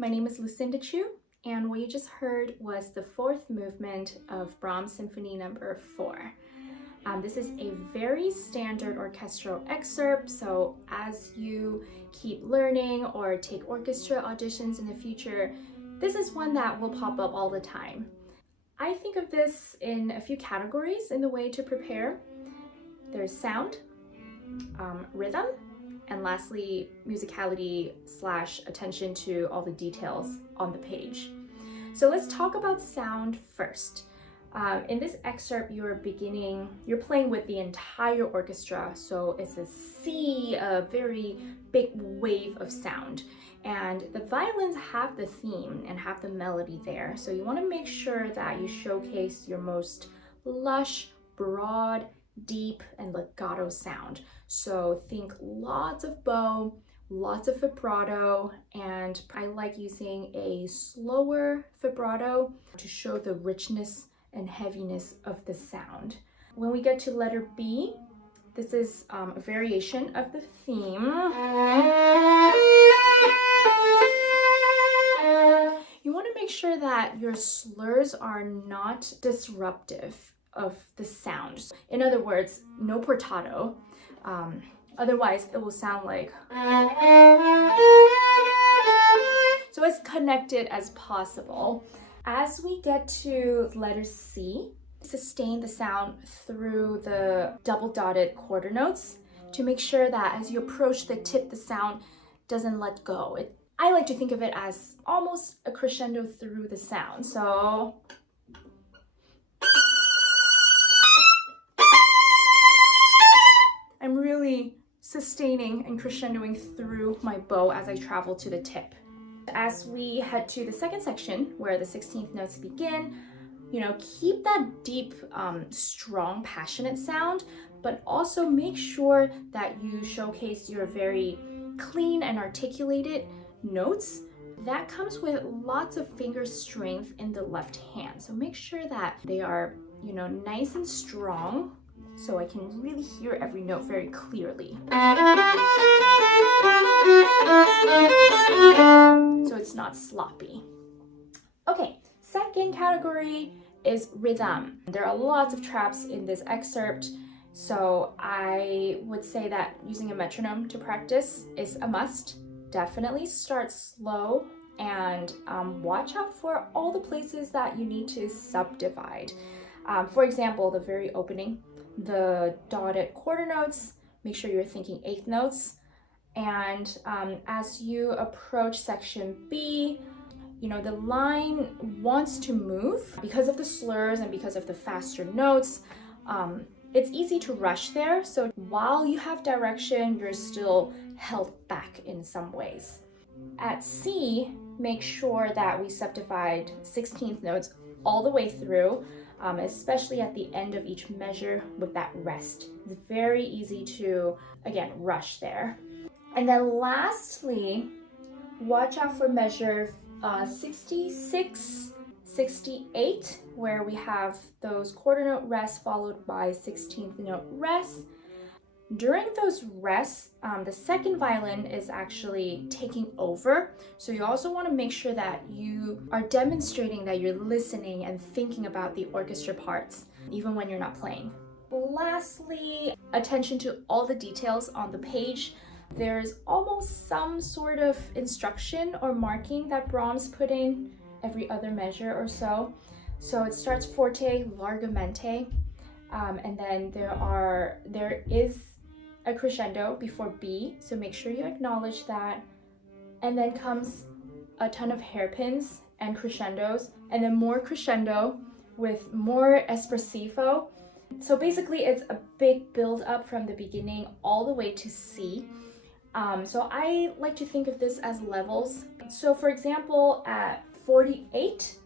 My name is Lucinda Chiu, and what you just heard was the fourth movement of Brahms Symphony Number 4. This is a very standard orchestral excerpt, so as you keep learning or take orchestra auditions in the future, this is one that will pop up all the time. I think of this in a few categories in the way to prepare. There's sound, rhythm, and lastly, musicality / attention to all the details on the page. So let's talk about sound first. In this excerpt, you're playing with the entire orchestra. So it's a very big wave of sound. And the violins have the theme and have the melody there. So you want to make sure that you showcase your most lush, broad, deep, and legato sound. So think lots of bow, lots of vibrato, and I like using a slower vibrato to show the richness and heaviness of the sound. When we get to letter B, this is a variation of the theme. You want to make sure that your slurs are not disruptive of the sound. In other words, no portato. Otherwise, it will sound like. So as connected as possible. As we get to letter C, sustain the sound through the double dotted quarter notes to make sure that as you approach the tip, the sound doesn't let go. I like to think of it as almost a crescendo through the sound. So I'm really sustaining and crescendoing through my bow as I travel to the tip. As we head to the second section where the 16th notes begin, keep that deep, strong, passionate sound, but also make sure that you showcase your very clean and articulated notes. That comes with lots of finger strength in the left hand. So make sure that they are, nice and strong so I can really hear every note very clearly. So it's not sloppy. Okay, second category is rhythm. There are lots of traps in this excerpt, so I would say that using a metronome to practice is a must. Definitely start slow and watch out for all the places that you need to subdivide. For example, the very opening, the dotted quarter notes, make sure you're thinking eighth notes. And as you approach section B, the line wants to move because of the slurs and because of the faster notes. It's easy to rush there. So while you have direction, you're still held back in some ways. At C, make sure that we subdivide 16th notes all the way through, especially at the end of each measure with that rest. It's very easy to, again, rush there. And then lastly, watch out for measure 66, 68, where we have those quarter note rests followed by 16th note rests. During those rests, the second violin is actually taking over. So you also want to make sure that you are demonstrating that you're listening and thinking about the orchestra parts, even when you're not playing. Lastly, attention to all the details on the page. There's almost some sort of instruction or marking that Brahms put in every other measure or so. So it starts forte, largamente, and then there is a crescendo before B, so make sure you acknowledge that. And then comes a ton of hairpins and crescendos, and then more crescendo with more espressivo. So basically it's a big build up from the beginning all the way to C. So I like to think of this as levels. So for example, at 48,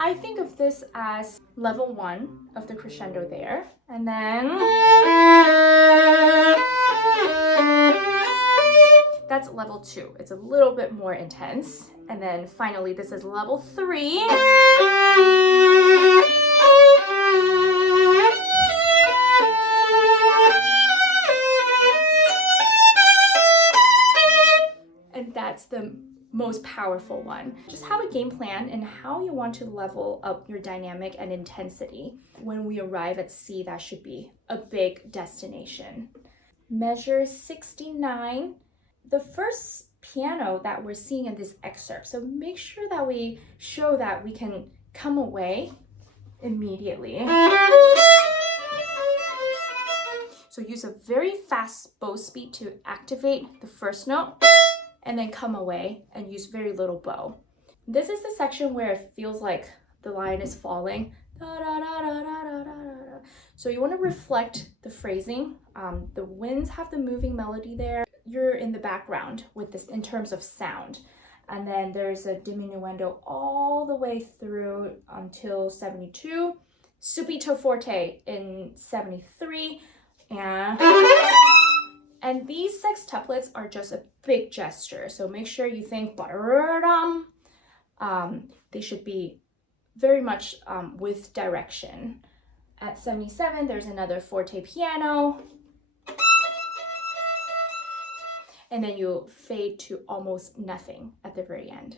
I think of this as level 1 of the crescendo there. And then that's level 2. It's a little bit more intense. And then finally, this is level 3. and that's the most powerful one. Just have a game plan and how you want to level up your dynamic and intensity. When we arrive at C, that should be a big destination. Measure 69, the first piano that we're seeing in this excerpt. So make sure that we show that we can come away immediately. So use a very fast bow speed to activate the first note and then come away and use very little bow. This is the section where it feels like the line is falling. So you want to reflect the phrasing. The winds have the moving melody there. You're in the background with this in terms of sound. And then there's a diminuendo all the way through until 72, subito forte in 73, and these sextuplets are just a big gesture. So make sure you think they should be very much with direction. At 77, there's another forte piano. And then you fade to almost nothing at the very end.